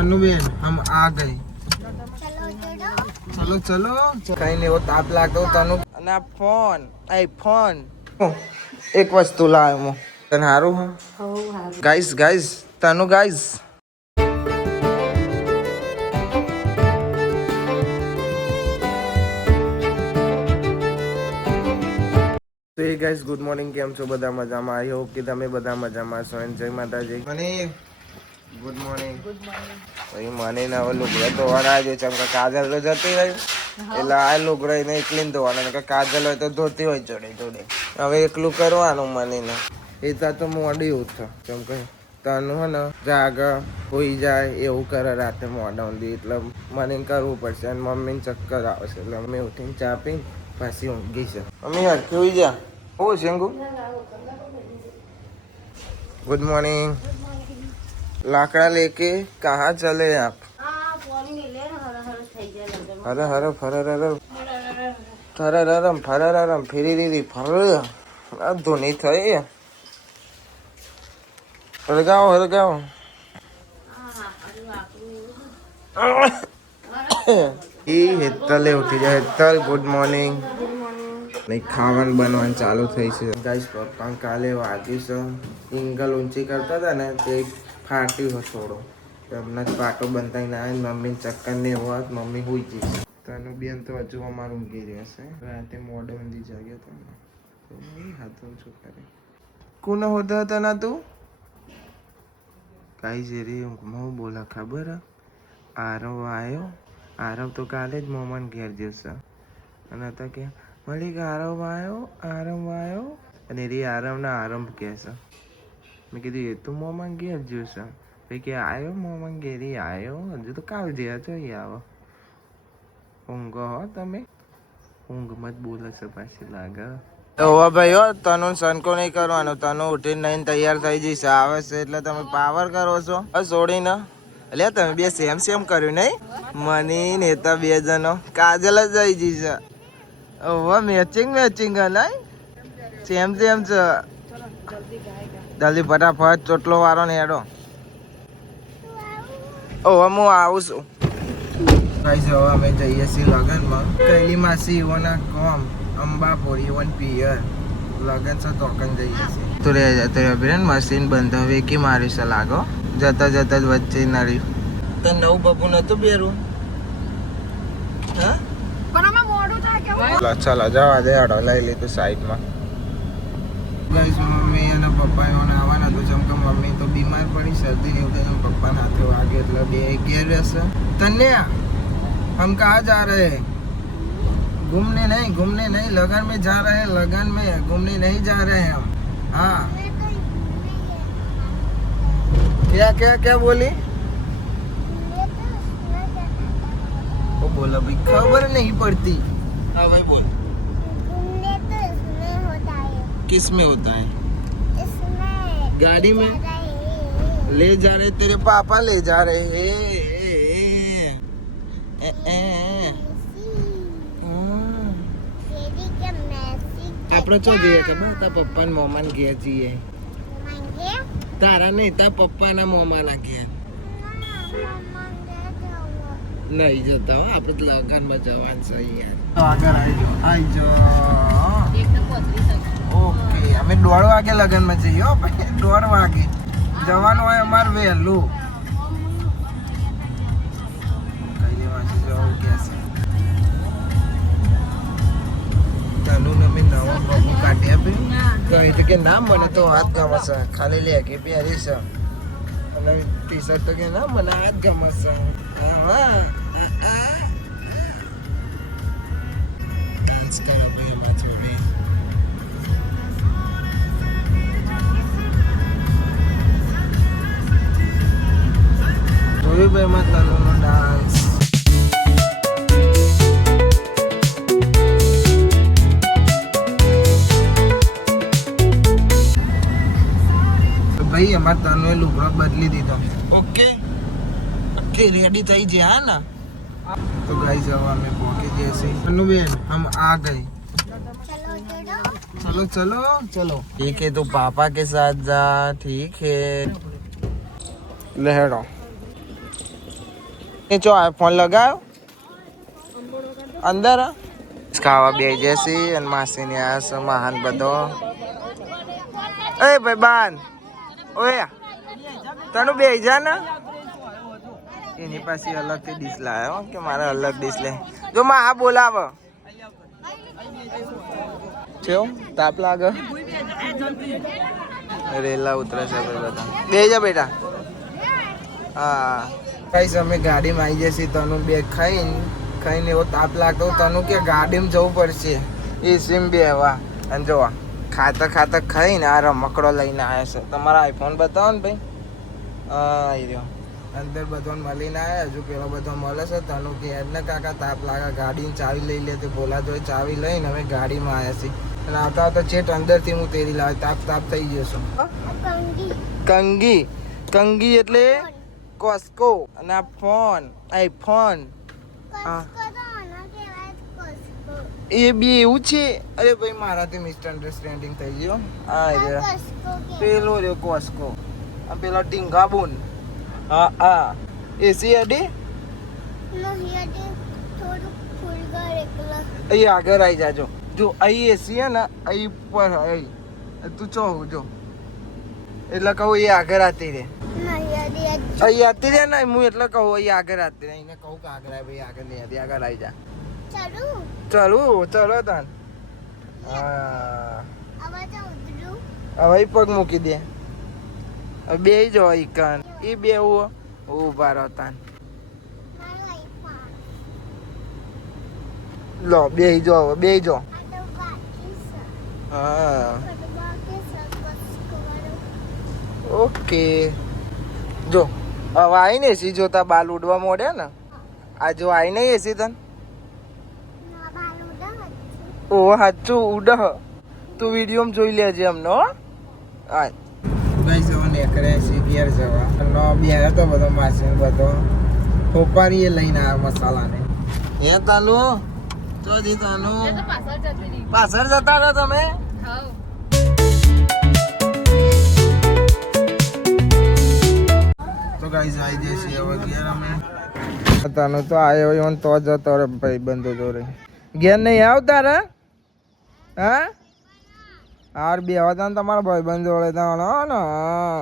अनुबेन हम आ गए. चलो चलो कहीं नहीं वो ताप लागतो तनु અને આ ફોન આઈફોન એક વસ્તુ લાવ્યો હું તને હારું હા ગાઈસ તनु ગાઈસ તો એ ગાઈસ ગુડ મોર્નિંગ કેમ છો બધા મજામાં આઈ હોપ કે તમે બધા મજામાં છો અને જય માતાજી અને ગુડ મોર્નિંગ ભાઈ મને ના ઓલું લુગડા ધોવાના આજે ચમકા કાજલ તો જતી રહ્યું એટલે આ લુગડા એને એકલી ને ધોવાના કે કાજલ હોય તો ધોતી હોય જોડે હવે એકલું કરવાનું મને ને એ તો મોડી ઉઠ કેમ કે તનું હે ને જાગ હોઈ જાય એવું કરે રાતે મોડા ઊંધી એટલે મને કરવું પડશે અને મમ્મીને ચક્કર આવશે એટલે મમ્મી ઉઠીને ચા પીને પાછી ઊંઘી છે મમ્મી હરખી હોઈ જા ઓ શેંગુ गुड मॉर्निंग लाकड़ा लेके कहाँ चले आप हर हर फरररम फिरी फर धोनी થઈ હરગાઓ હેતલે ઉઠી જાય હેતલ ગુડ મોર્નિંગ નહીં ખાવાનું બનવાનું ચાલુ થઈ છે ગાઈસ પપ્પા કાલે વાગ્યું છે ઇંગલ ઊંચી કરતા હતા ને તે ફાટ્યું થોડો એમના જ પાટો બંધાઈને આવે મમ્મીને ચક્કર ને એવો હોત મમ્મી હોઈ જઈશ તનું બેન તો હજુ અમારું ઊંઘી રહેશે રાતે મોડે ઊંધી જાગ્યો હતો ને હાથ ઊંચું કરે કોને હોતા હતા ના તું કાંઈ જે રે ઊંઘમાં બોલા ખબર આરવ આરવ તો કાલે જ મોમાન ઘેર જશે અને હતા કે મળી કે આરવ આવ્યો અને રે આરવના આરંભ કહે છે મેં કીધું એ તો મોમાન ઘેર જોશે ભાઈ કે આવ્યો મોમાન ઘેરી આવ્યો હજુ તો કાલ જ્યાં જોઈએ આવો ઊંઘ હો તમે ઊંઘમાં જ બોલે છે પાછી લાગે ઓવા ભાઈ હો તનુ સનકો નહીં કરવાનો તનુ ઉઠીને નહીં તૈયાર થઈ જઈશ આવે છે એટલે તમે પાવર કરો છો છોડીને એટલે તમે બે સેમ કર્યું નહીં મની નેતા બે જણો કાજલ જ જઈ જઈશ ઓવા મેચિંગ નહીં સેમ છે જલ્દી ફટાફટ ચોટલો વાળો ને હેડો ઓવા હું આવું છું ભાઈ જો અમે જઈએ છીએ લગનમાં કૈલી માસી એવોના કોમ અંબાપુર એવન પિયર લગન છે તોકન જઈએ છીએ તો રે બેન મશીન બંધ વેકી મારી છે લાગો જતા જ વચ્ચે નડ્યું તો નવું બબુ નતું બેરું હા ચાલો જવા દે અડો લઈ લીધું સાઈડમાં ગાઈસ મમ્મી અને પપ્પા એવાને આવવાના હતું જેમ કે મમ્મી તો બીમાર પડી શરદી ને એવું પપ્પાના હાથે વાગે એટલે બે ઘેર રહેશે તન્યા हम कहाँ जा रहे हैं घूमने नहीं लगन में जा रहे हैं लगन में घूमने नहीं जा रहे हैं हम हाँ क्या बोली वो बोला भाई खबर नहीं पड़ती हाँ भाई बोल किस में होता है गाड़ी में ले जा रहे तेरे पापा ले जा रहे हैं આપણે ચો જઈએ કે બા તારા પપ્પા ને મોમાન ઘેર જઈએ તારા નહીં તારા પપ્પા ના મોમાના ઘેર નહીં જતા હો આપણે લગનમાં જવાનું છે આગળ આવી જાઓ ઓકે અમે 1:30 વાગે લગનમાં જઈએ હો 1:30 વાગે જવાનું હોય અમારે વહેલું કાઢી આપી કે ના મને તો હાથ ગમે છે ખાલી લે કે પહેરી છે અને ટી શર્ટ તો કે ના મને હાથ ગમે છે ડાન્સ કરો ભાઈ એમાં છોડી જોયું ભાઈ એમાં તનુનો ડાન્સ ભાઈ અમારે તનુએ લુગડો બદલી દીધો ઓકે રેડી થઈ ગયા હા ના तो गाइस अब हमें पहुंचे जैसे अनुबेन हम आ गए चलो चलो चलो ठीक है तो पापा के साथ जा ठीक है लहरो એ ચો ફોન લગાવ્યો અંદર ખાવા બે જશે અને માસીની આસ મહાન બધો એ ભાઈ બાન ઓય તને બે જા ને એની પાસે અલગથી ડીશ લાવ્યો કે મારે અલગ ડીશ લે જો માં હા બોલાવ કેવું તાપ લાગે રેલા ઉતરે છે બધા બે જા બેટા હા કઈ અમે ગાડીમાં આવી જશે તનુ બે ખાઈને એવો તાપ લાગતો તનુ કે ગાડીમાં જવું પડશે એ સીમ બે હવા અને જોવા ખાતા ખાઈને આ રમકડો લઈને આવ્યા છે તમારા આઈફોન બતાવો ને ભાઈ આવી રહ્યો અંદર બધો મળીને આવ્યા હજુ પેલો બધો મળે છે તનુ કે એટલે કાકા તાપ લાગે ગાડીની ચાવી લઈ લે તો બોલા તો ચાવી લઈને અમે ગાડીમાં આવ્યા છીએ અને આવતા ચેટ અંદરથી હું તેરી લાવે તાપ થઈ ગયો છું કંગી એટલે કોસ્કો અને આ ફોન આઈફોન એ બી એવું છે અરે ભાઈ મારાથી મિસઅન્ડરસ્ટેન્ડિંગ થઈ ગયો હા પેલો રહ્યો કોસ્કો આ પેલો ટીંગાબુન હા એસી અડી અહીં આગળ આવી જાજો જો અહીં એસી હે ને અહીં ઉપર અહીં તું ચો જો એટલે કહું એ આગળ આતી રે અહીં આતી રે ને હું એટલે કહું અહીં આગળ આતી રે એને કહું કે આગળ આવી ભાઈ આગળ નહીં આતી આગળ આવી જા ચલો તન હા હવે પગ મૂકી દે બે જો ઈકન એ બે ઉભા રહો તન લો બે જો હા ઓકે જો હવે આવીને એસી જોતા બાલ ઉડવા મોડે ને આ જો આવી નહીં એસી તન ઓ સાચું ઉડ તું વિડીયોમાં જોઈ લેજે અમને હો હા ભાઈ જવા નીકળે છે ઘેર જવા નો બે હતો બધો માસી બધો ખોપારી એ લઈને આવ્યા મસાલાને હે તાનુ તો દી તાનુ પાછળ જતા રહો તમે તો ગાઈસ આવી જશે હવે ઘેર અમે તાનુ તો આવ્યો હોય તો જતો રે ભાઈ બંધો જોડે ઘેર નહીં આવતા રે હા આર બે હતા ને તમારા ભાઈ બંધ જોડે ને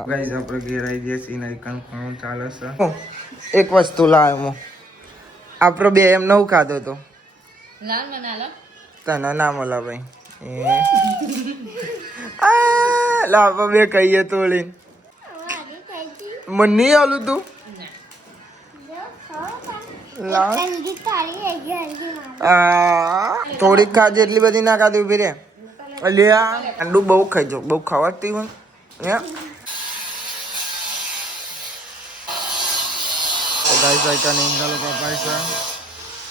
ગાઈસ આપણે ઘેર આવી જઈએ છીએ ને કણ કોણ ચાલે છે એક વસ્તુ લાવ્યો આપણો બે એમ નવું ખાધો તો લાલ મનાલા તને ના મળે ભાઈ લાવ બે કહીએ તોડીને મને નહીં આલું તું થોડીક ખાજે એટલી બધી ના ખાધી ઉભી રે અલ્યા અંડું બહુ ખાઈ જાઉં બહુ ખવાતી હોય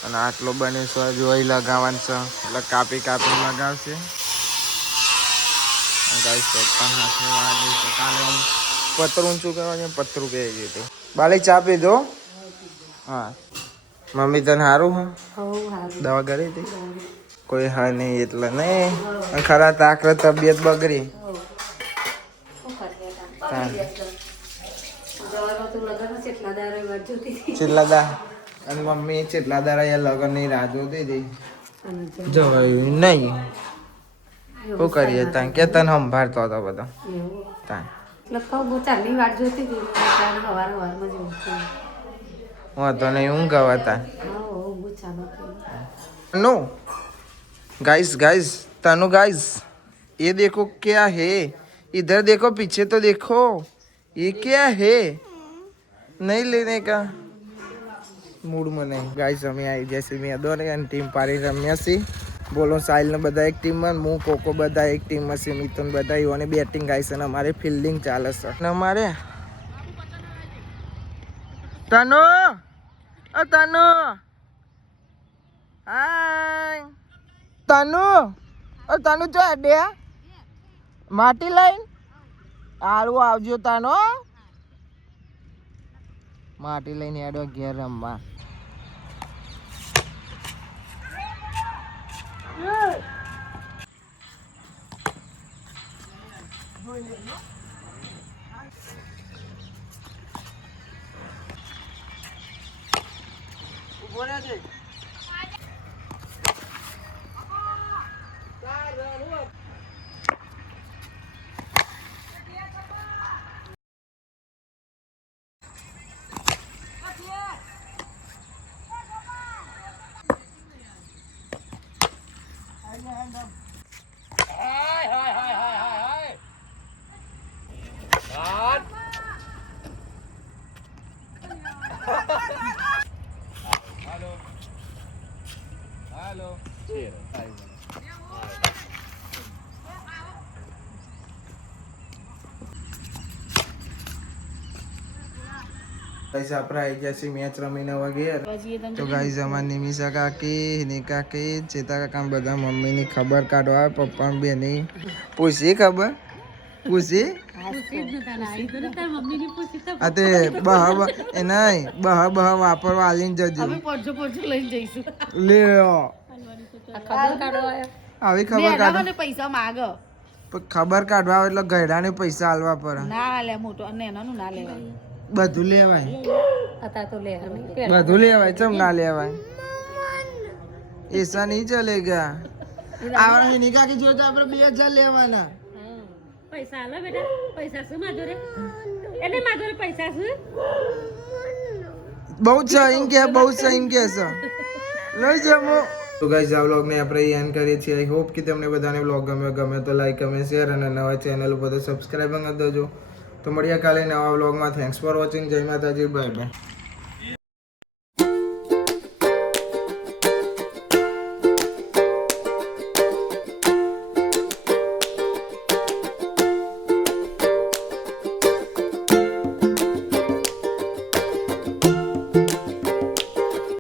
અને આટલો બને છે જોઈ લગાવવાનું છે એટલે કાપી લગાવશે પતરું ઊંચું કરવાનું પતરું કહે છે બાલી ચા પીધો હા મમ્મી તને સારું હા દવા કરી હતી કોઈ હા નહીં એટલે નહીં ખરા તાકરે તબિયત બગડી ચેટલા અને મમ્મી ચેટલા દાડા લગન ની રાહ જોતી હતી જવાયું નહીં શું કરીએ ત્યાં કે તને સંભાળતો હતો બધો હું તો નહીં ઊંઘ આવતા नो गाइस तनु गाइस ये देखो क्या है इधर देखो पीछे तो देखो ये क्या है नहीं लेने का मूड में नहीं गाइस हमें आई जैसे मैं दो टीम पारी रम्या सी बोलो साहिल ने બધા એક ટીમ માં હું કોકો બધા એક ટીમ માં છે મિથુન બધા યોને બેટિંગ ગાઈસ અને અમારે ફિલ્ડિંગ ચાલે છે અને અમારે તનુ હાય તનુ ચો અડે માટી લઈને આળું આવજો તાનો માટી લઈને એડો ઘેર રમવા ગાઈસ આપણે આવી ગયા છીએ મેચ રમીને વગેરે. તો ગાઈસ અમારી નિમિષા કાકી, હિની કાકી, ચેતા કાકા બધા મમ્મીની ખબર કાઢવા આવે. પપ્પા બેની પૂછી ખબર પૂછી આ તે બહ એ નહીં બહ વાપરવા આલીને જજો. લે આવી ખબર કાઢો પૈસા માગો ખબર કાઢવા આવે એટલે ગયડાને પૈસા આલવા પડે. ના લે મોટો અને એનાનું ના લેવાય. બધું લેવાય બધું લેવાય ચમ ના લેવાય એસા નહીં ચલેગા. આવડે હિની કાકી જોતા આપણે 2000 લેવાના. પૈસા આલો બેટા પૈસા શું માજોરે એટલે માજોરે પૈસા શું બહુ છે એમ કે બહુ છે એમ કે છે લઈ જામો. તો ગાઈસ આ વ્લોગને આપણે એન્ડ કરીએ છીએ. આઈ હોપ કે તમને બધાને વ્લોગ ગમે તો લાઈક કમેન્ટ શેર અને નવા ચેનલ ઉપર તો સબસ્ક્રાઇબ કરી દેજો. તો મળીએ કાલે નવા વ્લોગમાં. Thanks for watching. જય માતાજી. Bye bye.